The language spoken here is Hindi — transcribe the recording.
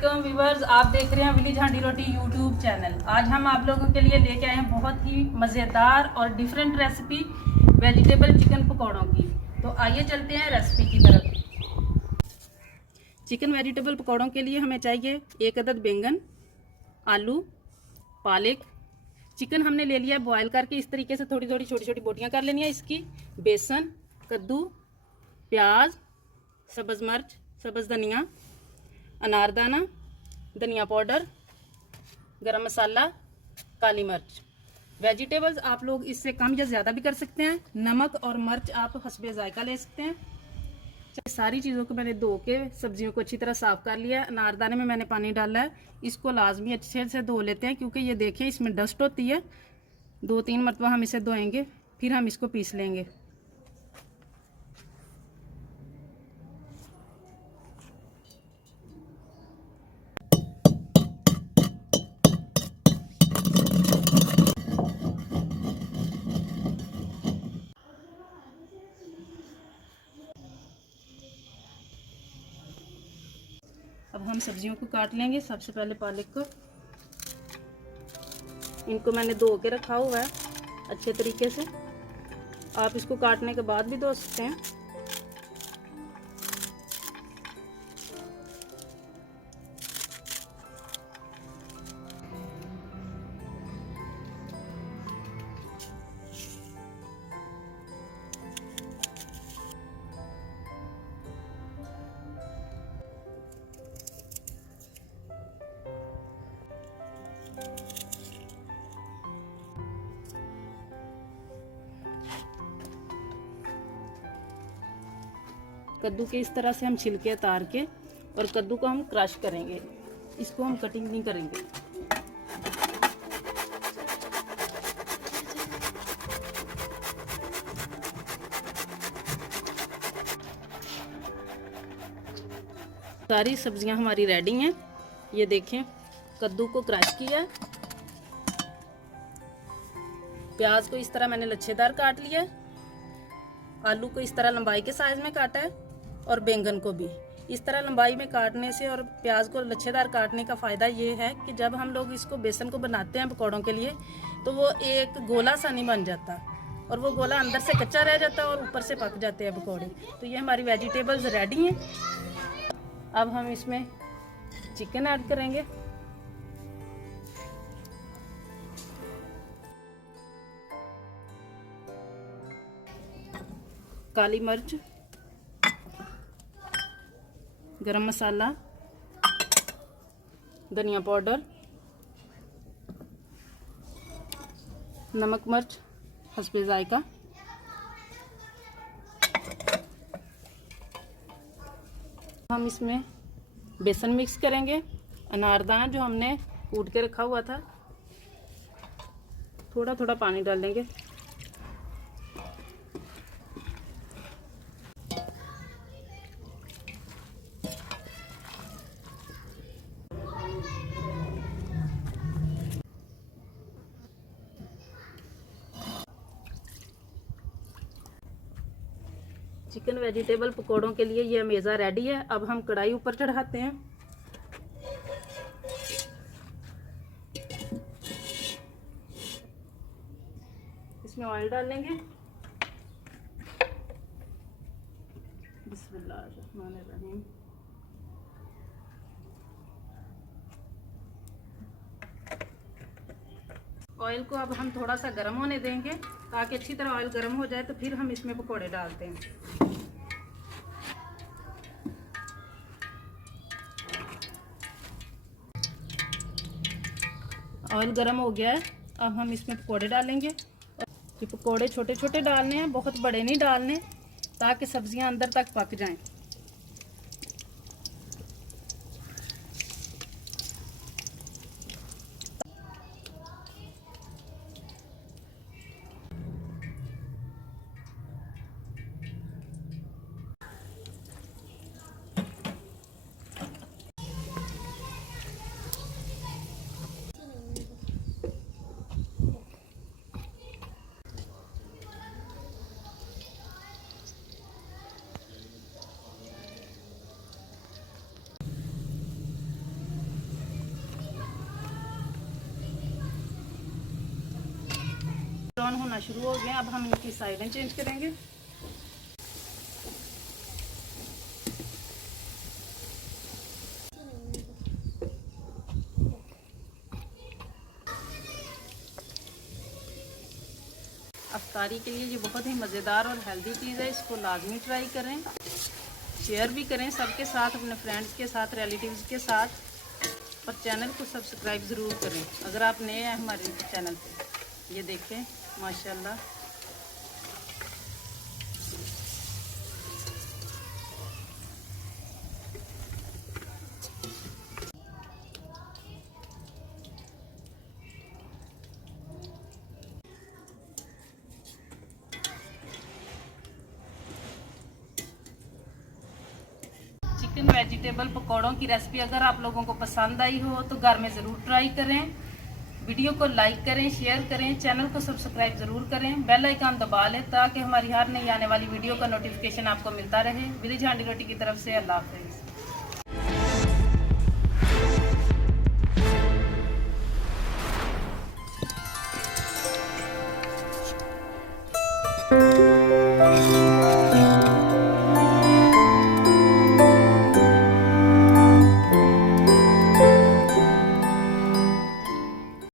वालेकुम व्यूवर्स, आप देख रहे हैं विलेज हांडी रोटी यूट्यूब चैनल। आज हम आप लोगों के लिए लेके आए हैं बहुत ही मज़ेदार और डिफरेंट रेसिपी वेजिटेबल चिकन पकौड़ों की। तो आइए चलते हैं रेसिपी की तरफ। चिकन वेजिटेबल पकौड़ों के लिए हमें चाहिए 1 अदद बैंगन, आलू, पालक। चिकन हमने ले लिया बॉयल करके, इस तरीके से थोड़ी थोड़ी छोटी छोटी बोटियाँ कर लेनी है इसकी। बेसन, कद्दू, प्याज, सब्ज़ मिर्च, सब्ज़ धनिया, अनारदाना, धनिया पाउडर, गरम मसाला, काली मिर्च। वेजिटेबल्स आप लोग इससे कम या ज़्यादा भी कर सकते हैं। नमक और मिर्च आप हस्बे जायका ले सकते हैं। सारी चीज़ों को मैंने धो के सब्जियों को अच्छी तरह साफ़ कर लिया है। अनारदाने में मैंने पानी डाला है, इसको लाजमी अच्छे से धो लेते हैं क्योंकि ये देखिए इसमें डस्ट होती है। 2-3 मरतबा हम इसे धोएंगे, फिर हम इसको पीस लेंगे। अब हम सब्जियों को काट लेंगे। सबसे पहले पालक को, इनको मैंने धो के रखा हुआ है अच्छे तरीके से। आप इसको काटने के बाद भी धो सकते हैं। कद्दू के इस तरह से हम छिलके उतार के और कद्दू को हम क्रश करेंगे, इसको हम कटिंग नहीं करेंगे। सारी सब्जियां हमारी रेडी हैं। ये देखें, कद्दू को क्रश किया, प्याज को इस तरह मैंने लच्छेदार काट लिया, आलू को इस तरह लंबाई के साइज में काटा है और बैंगन को भी इस तरह लंबाई में काटने से और प्याज को लच्छेदार काटने का फ़ायदा ये है कि जब हम लोग इसको बेसन को बनाते हैं पकौड़ों के लिए तो वो एक गोला सा नहीं बन जाता और वो गोला अंदर से कच्चा रह जाता है और ऊपर से पक जाते हैं पकौड़े। तो ये हमारी वेजिटेबल्स रेडी हैं। अब हम इसमें चिकन ऐड करेंगे। काली मिर्च, गरम मसाला, धनिया पाउडर, नमक मिर्च हस्बे जायका, हम इसमें बेसन मिक्स करेंगे। अनारदाना जो हमने कूट के रखा हुआ था, थोड़ा थोड़ा पानी डाल देंगे। चिकन वेजिटेबल पकौड़ों के लिए ये मेज़ा रेडी है। अब हम कढ़ाई ऊपर चढ़ाते हैं। इसमें ऑयल डाल लेंगे। बिस्मिल्लाहिर्रहमानिर्रहीम। ऑयल को अब हम थोड़ा सा गर्म होने देंगे ताकि अच्छी तरह ऑयल गर्म हो जाए, तो फिर हम इसमें पकौड़े डालते हैं। ऑयल गर्म हो गया है, अब हम इसमें पकौड़े डालेंगे। ये पकौड़े छोटे छोटे डालने हैं, बहुत बड़े नहीं डालने, ताकि सब्जियां अंदर तक पक जाएं। ब्राउन होना शुरू हो गए। अब हम इनकी साइडें चेंज करेंगे। अफ्तारी के लिए ये बहुत ही मज़ेदार और हेल्दी चीज़ है, इसको लाजमी ट्राई करें, शेयर भी करें सबके साथ, अपने फ्रेंड्स के साथ, रिलेटिव्स के साथ, और चैनल को सब्सक्राइब ज़रूर करें अगर आप नए हैं हमारे चैनल पे। ये देखें माशाल्लाह। चिकन वेजिटेबल पकौड़ों की रेसिपी अगर आप लोगों को पसंद आई हो तो घर में ज़रूर ट्राई करें। वीडियो को लाइक करें, शेयर करें, चैनल को सब्सक्राइब ज़रूर करें, बेल आइकन दबा लें ताकि हमारी हर नई आने वाली वीडियो का नोटिफिकेशन आपको मिलता रहे। विलेज हांडी रोटी की तरफ से अल्लाह हाफिज़।